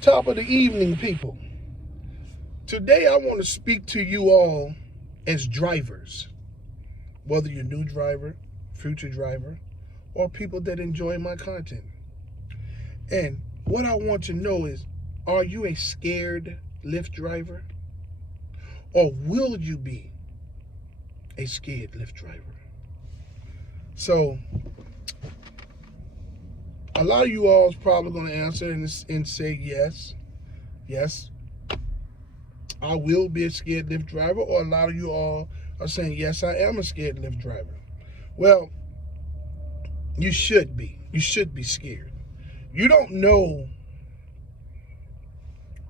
Top of the evening, people. Today I want to speak to you all as drivers, whether you're new driver, future driver, or people that enjoy my content. And what I want to know is, are you a scared Lyft driver? Or will you be a scared Lyft driver? So, a lot of you all is probably going to answer and say yes. Yes, I will be a scared Lyft driver, or a lot of you all are saying, yes, I am a scared Lyft driver. Well, you should be. You should be scared. You don't know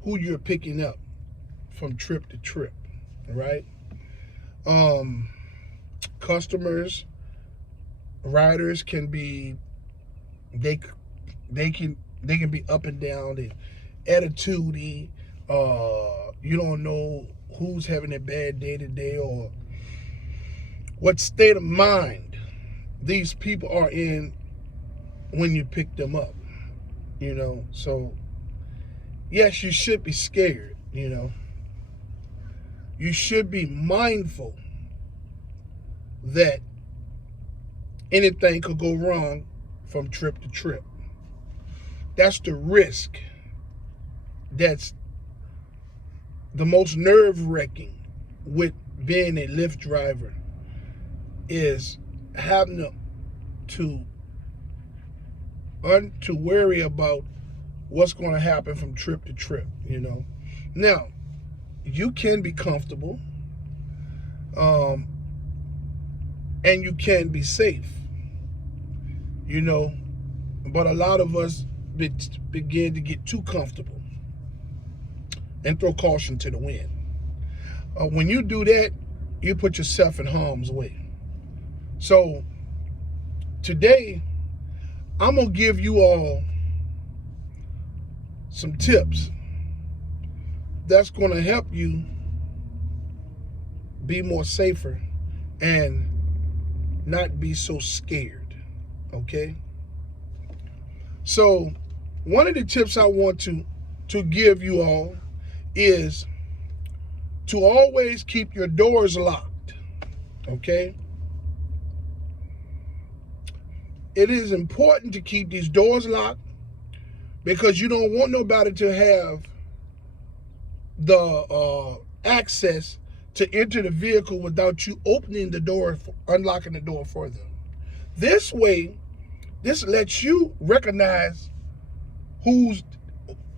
who you're picking up from trip to trip, right? Customers, riders can be, they can be up and down, they attitudey. You don't know who's having a bad day today or what state of mind these people are in when you pick them up, So, yes, you should be scared, You should be mindful that anything could go wrong from trip to trip. That's the risk. That's the most nerve-wracking with being a Lyft driver, is having to worry about what's going to happen from trip to trip, Now, you can be comfortable, and you can be safe, but a lot of us begin to get too comfortable and throw caution to the wind. When you do that, you put yourself in harm's way. So today, I'm going to give you all some tips that's going to help you be more safer and not be so scared, okay? So one of the tips I want to give you all is to always keep your doors locked, okay? It is important to keep these doors locked because you don't want nobody to have the access to enter the vehicle without you opening the door, unlocking the door for them. This way, this lets you recognize who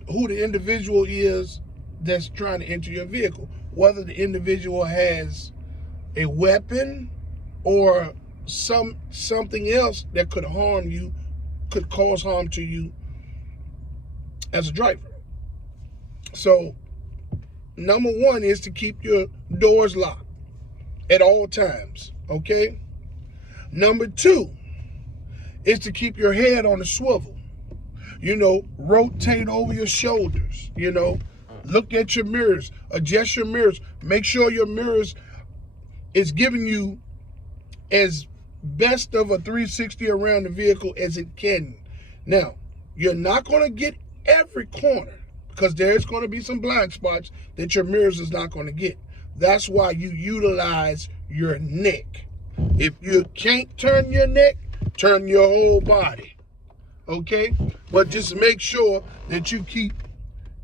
the individual is that's trying to enter your vehicle, whether the individual has a weapon or something else that could harm you, could cause harm to you as a driver. So, number one is to keep your doors locked at all times, okay? Number two is to keep your head on a swivel. Rotate over your shoulders, Look at your mirrors, adjust your mirrors. Make sure your mirrors is giving you as best of a 360 around the vehicle as it can. Now, you're not going to get every corner because there's going to be some blind spots that your mirrors is not going to get. That's why you utilize your neck. If you can't turn your neck, turn your whole body, okay? But just make sure that you keep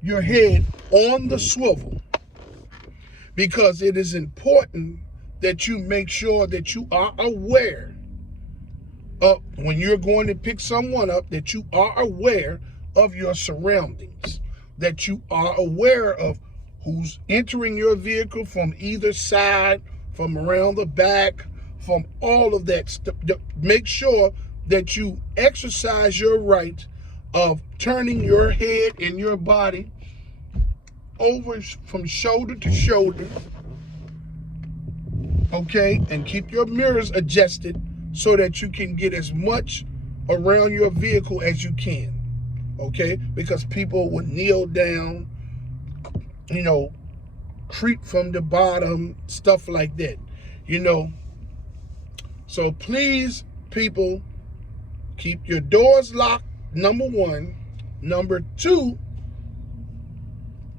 your head on the swivel, because it is important that you make sure that you are aware of, when you're going to pick someone up, that you are aware of your surroundings, that you are aware of who's entering your vehicle from either side, from around the back, from all of that stuff. Make sure that you exercise your right of turning your head and your body over from shoulder to shoulder, okay? And keep your mirrors adjusted so that you can get as much around your vehicle as you can, okay? Because people would kneel down, creep from the bottom, stuff like that, So please, people, keep your doors locked, number one. Number two,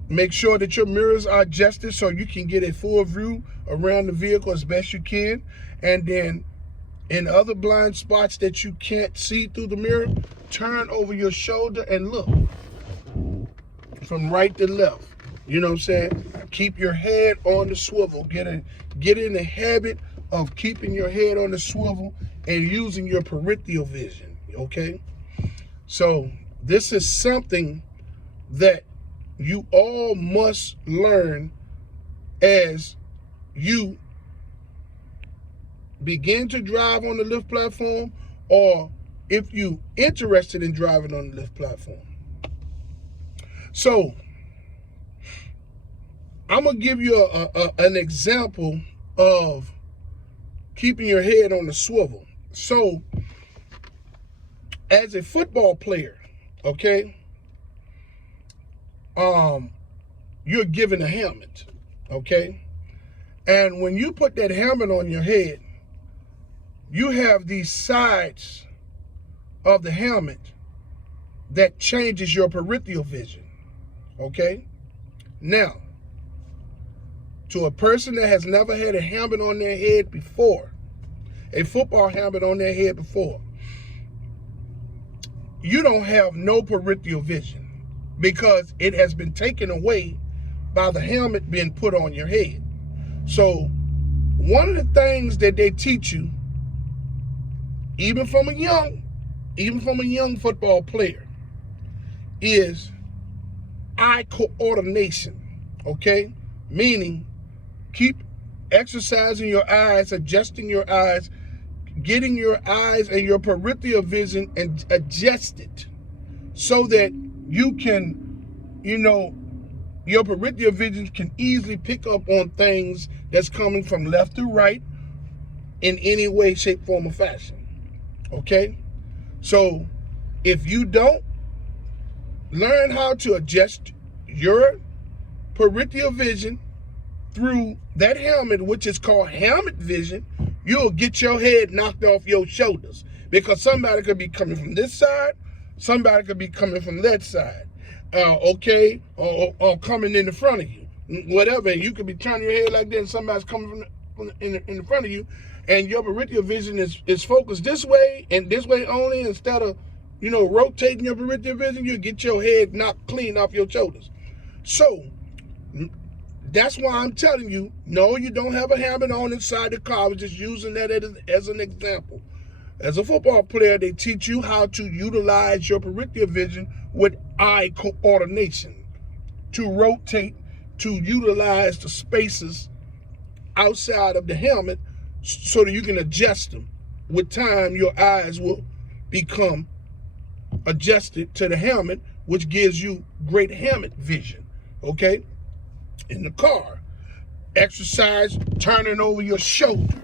Make sure that your mirrors are adjusted so you can get a full view around the vehicle as best you can. And then in other blind spots that you can't see through the mirror, turn over your shoulder and look from right to left. You know what I'm saying? Keep your head on the swivel. Get in the habit of keeping your head on the swivel and using your peripheral vision, okay? So this is something that you all must learn as you begin to drive on the Lyft platform, or if you interested in driving on the Lyft platform. So I'm gonna give you an example of keeping your head on the swivel. So as a football player, okay, you're given a helmet, okay? And when you put that helmet on your head, you have these sides of the helmet that changes your peripheral vision, okay? Now, to a person that has never had a helmet on their head before, a football helmet on their head before, you don't have no peripheral vision because it has been taken away by the helmet being put on your head. So one of the things that they teach you, even from a young football player, is eye coordination, okay? Meaning keep exercising your eyes, adjusting your eyes, getting your eyes and your peripheral vision and adjusted so that you can, your peripheral vision can easily pick up on things that's coming from left to right in any way, shape, form, or fashion, okay? So if you don't learn how to adjust your peripheral vision through that helmet, which is called helmet vision, you'll get your head knocked off your shoulders because somebody could be coming from this side, somebody could be coming from that side, okay, or coming in the front of you, whatever. You could be turning your head like that and somebody's coming from in the front of you, and your peripheral vision is focused this way and this way only. Instead of, rotating your peripheral vision, you get your head knocked clean off your shoulders. So that's why I'm telling you, no, you don't have a helmet on inside the car. I was just using that as an example. As a football player, they teach you how to utilize your peripheral vision with eye coordination to rotate, to utilize the spaces outside of the helmet so that you can adjust them. With time, your eyes will become adjusted to the helmet, which gives you great helmet vision, okay? In the car, exercise turning over your shoulder,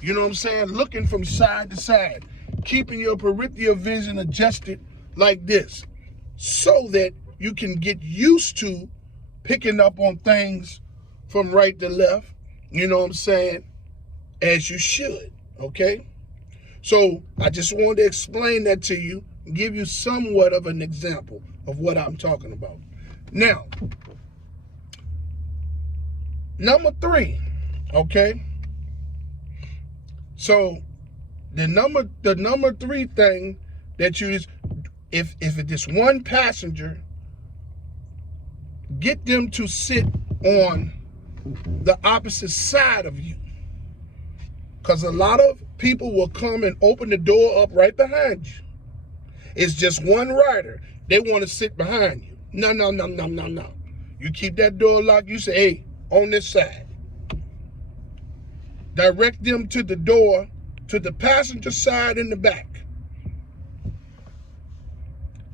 you know what I'm saying? Looking from side to side, keeping your peripheral vision adjusted like this so that you can get used to picking up on things from right to left, you know what I'm saying, as you should, okay? So I just wanted to explain that to you, give you somewhat of an example of what I'm talking about. Now, number 3, okay? So the number 3 thing that you is, if it is one passenger, get them to sit on the opposite side of you. Because a lot of people will come and open the door up right behind you. It's just one rider. They want to sit behind you. No. You keep that door locked. You say, hey, on this side. Direct them to the door, to the passenger side in the back.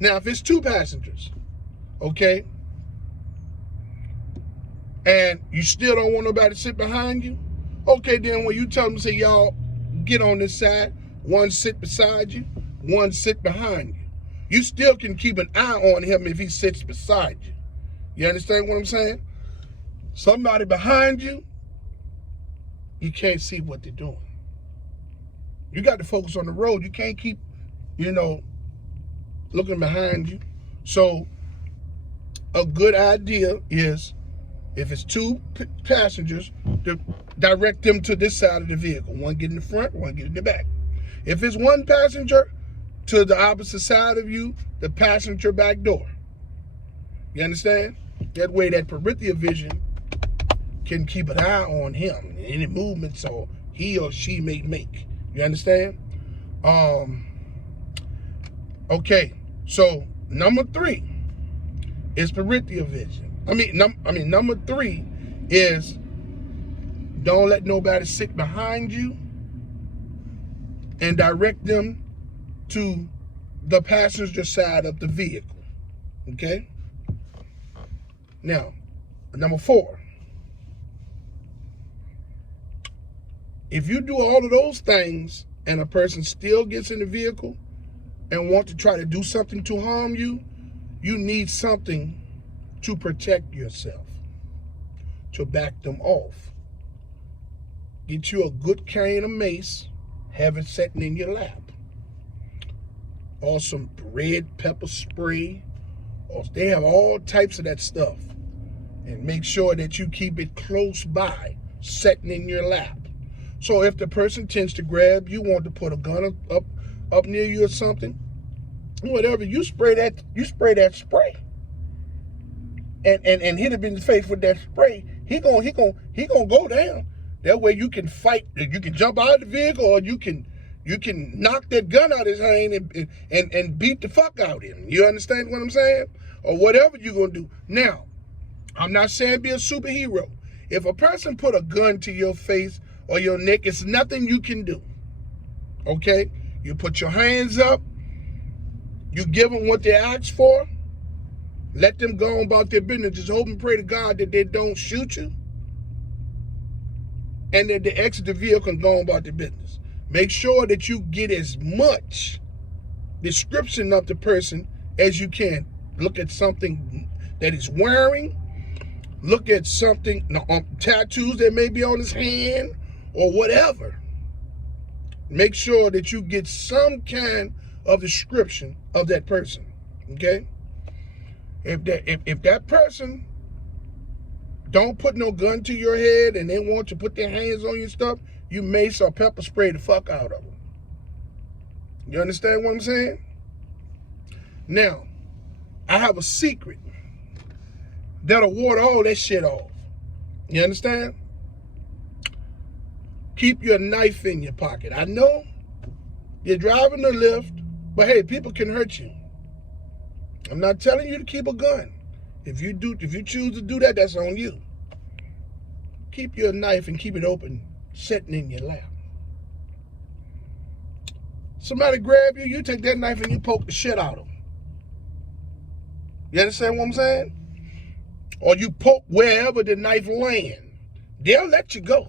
Now, if it's 2 passengers, okay, and you still don't want nobody to sit behind you, okay, then when you tell them, say, y'all, get on this side, one sit beside you, one sit behind you. You still can keep an eye on him if he sits beside you. You understand what I'm saying? Somebody behind you, you can't see what they're doing. You got to focus on the road. You can't keep, looking behind you. So a good idea is, if it's two passengers, to direct them to this side of the vehicle. One get in the front, one get in the back. If it's one passenger, to the opposite side of you, the passenger back door. You understand? That way that peripheral vision can keep an eye on him, any movements or he or she may make. You understand? Okay, so number 3 is peripheral vision. Number 3 is don't let nobody sit behind you and direct them to the passenger side of the vehicle. Okay? Now, number 4. If you do all of those things and a person still gets in the vehicle and want to try to do something to harm you, you need something to protect yourself, to back them off. Get you a good cane of mace, have it sitting in your lap. Or some red pepper spray, or they have all types of that stuff. And make sure that you keep it close by, sitting in your lap. So if the person tends to grab you, want to put a gun up near you or something, whatever, you spray that spray. And hit him in the face with that spray. He gonna go down. That way you can fight, you can jump out of the vehicle, or you can knock that gun out of his hand and beat the fuck out of him. You understand what I'm saying? Or whatever you're going to do. Now, I'm not saying be a superhero. If a person put a gun to your face or your neck, it's nothing you can do. Okay? You put your hands up. You give them what they ask for. Let them go on about their business. Just hope and pray to God that they don't shoot you. And that they exit the vehicle and go on about their business. Make sure that you get as much description of the person as you can. Look at something that he's wearing. Look at something, tattoos that may be on his hand or whatever. Make sure that you get some kind of description of that person. Okay? If that person don't put no gun to your head and they want to put their hands on your stuff, you mace or pepper spray the fuck out of them. You understand what I'm saying? Now, I have a secret that'll ward all that shit off. You understand? Keep your knife in your pocket. I know you're driving the Lyft, but hey, people can hurt you. I'm not telling you to keep a gun. If you choose to do that, that's on you. Keep your knife and keep it open, sitting in your lap. Somebody grab you, you take that knife and you poke the shit out of them. You understand what I'm saying? Or you poke wherever the knife lands. They'll let you go.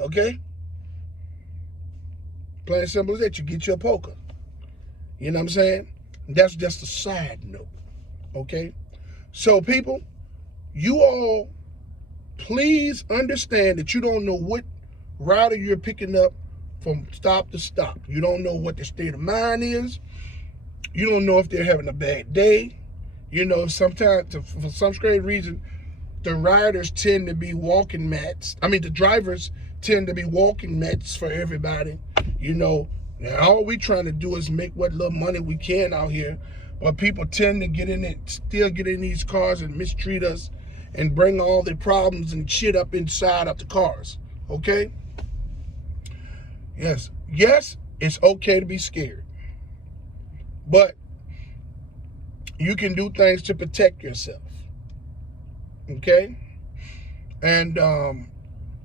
Okay? Plain and simple as that. You get your poker. You know what I'm saying? That's just a side note. Okay? So people, you all please understand that you don't know what rider you're picking up from stop to stop. You don't know what their state of mind is. You don't know if they're having a bad day. You know, sometimes, for some strange reason, the riders tend to be walking mats. The drivers tend to be walking mats for everybody. You know, now all we trying to do is make what little money we can out here. But people tend to get in it, still get in these cars and mistreat us and bring all the problems and shit up inside of the cars. Okay? Yes, it's okay to be scared. But you can do things to protect yourself. Okay? And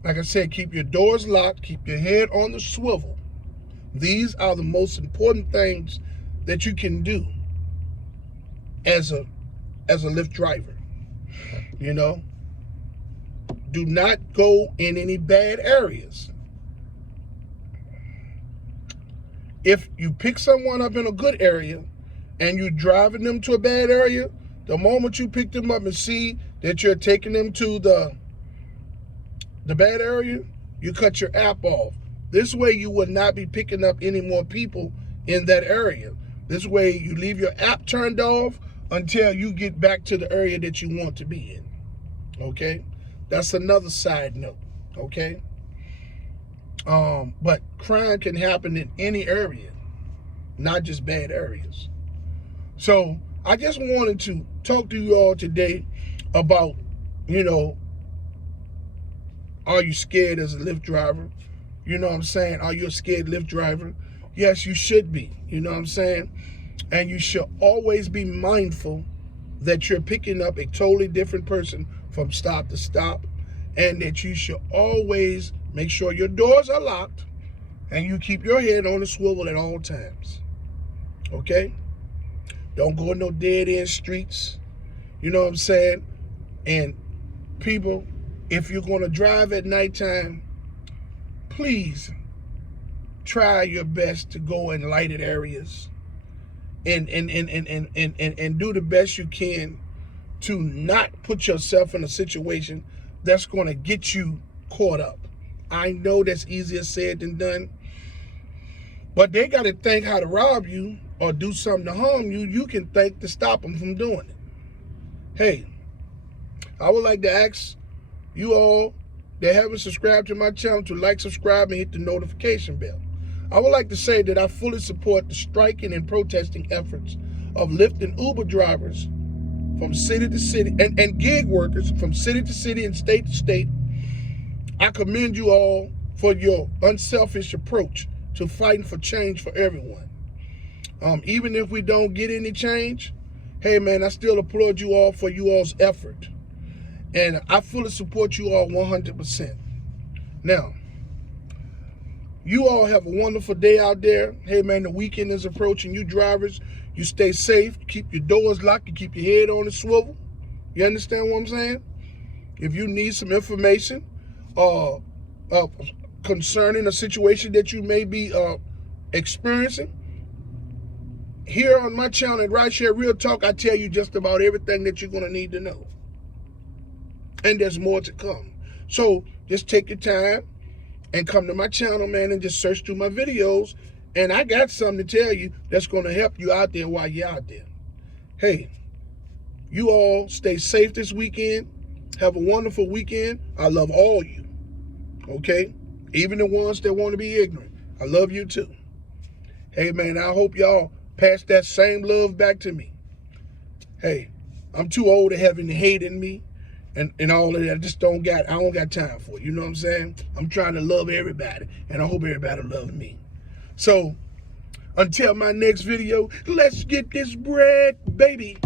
like I said, keep your doors locked, keep your head on the swivel. These are the most important things that you can do as a Lyft driver. You know? Do not go in any bad areas. If you pick someone up in a good area and you're driving them to a bad area, the moment you pick them up and see that you're taking them to the bad area, you cut your app off. This way you will not be picking up any more people in that area. This way you leave your app turned off until you get back to the area that you want to be in. Okay? That's another side note. Okay? But crime can happen in any area, not just bad areas. So I just wanted to talk to you all today about, are you scared as a Lyft driver? You know what I'm saying? Are you a scared Lyft driver? Yes, you should be. You know what I'm saying? And you should always be mindful that you're picking up a totally different person from stop to stop, and that you should always make sure your doors are locked and you keep your head on the swivel at all times. Okay? Don't go in no dead-end streets. You know what I'm saying? And people, if you're going to drive at nighttime, please try your best to go in lighted areas and do the best you can to not put yourself in a situation that's going to get you caught up. I know that's easier said than done, but they got to think how to rob you or do something to harm you. You can think to stop them from doing it. Hey, I would like to ask you all that haven't subscribed to my channel to like, subscribe, and hit the notification bell. I would like to say that I fully support the striking and protesting efforts of Lyft and Uber drivers from city to city, and gig workers from city to city and state to state. I commend you all for your unselfish approach to fighting for change for everyone. Even if we don't get any change, hey man, I still applaud you all for you all's effort. And I fully support you all 100%. Now, you all have a wonderful day out there. Hey man, the weekend is approaching. You drivers, you stay safe, keep your doors locked, you keep your head on the swivel. You understand what I'm saying? If you need some information concerning a situation that you may be experiencing, here on my channel at Rideshare Real Talk, I tell you just about everything that you're going to need to know. And there's more to come. So just take your time and come to my channel, man, and just search through my videos. And I got something to tell you that's going to help you out there while you're out there. Hey, you all stay safe this weekend. Have a wonderful weekend. I love all you. Okay? Even the ones that want to be ignorant. I love you too. Hey, man, I hope y'all pass that same love back to me. Hey, I'm too old to have any hate in me and all of that. I don't got time for it. You know what I'm saying? I'm trying to love everybody, and I hope everybody loves me. So, until my next video, let's get this bread, baby.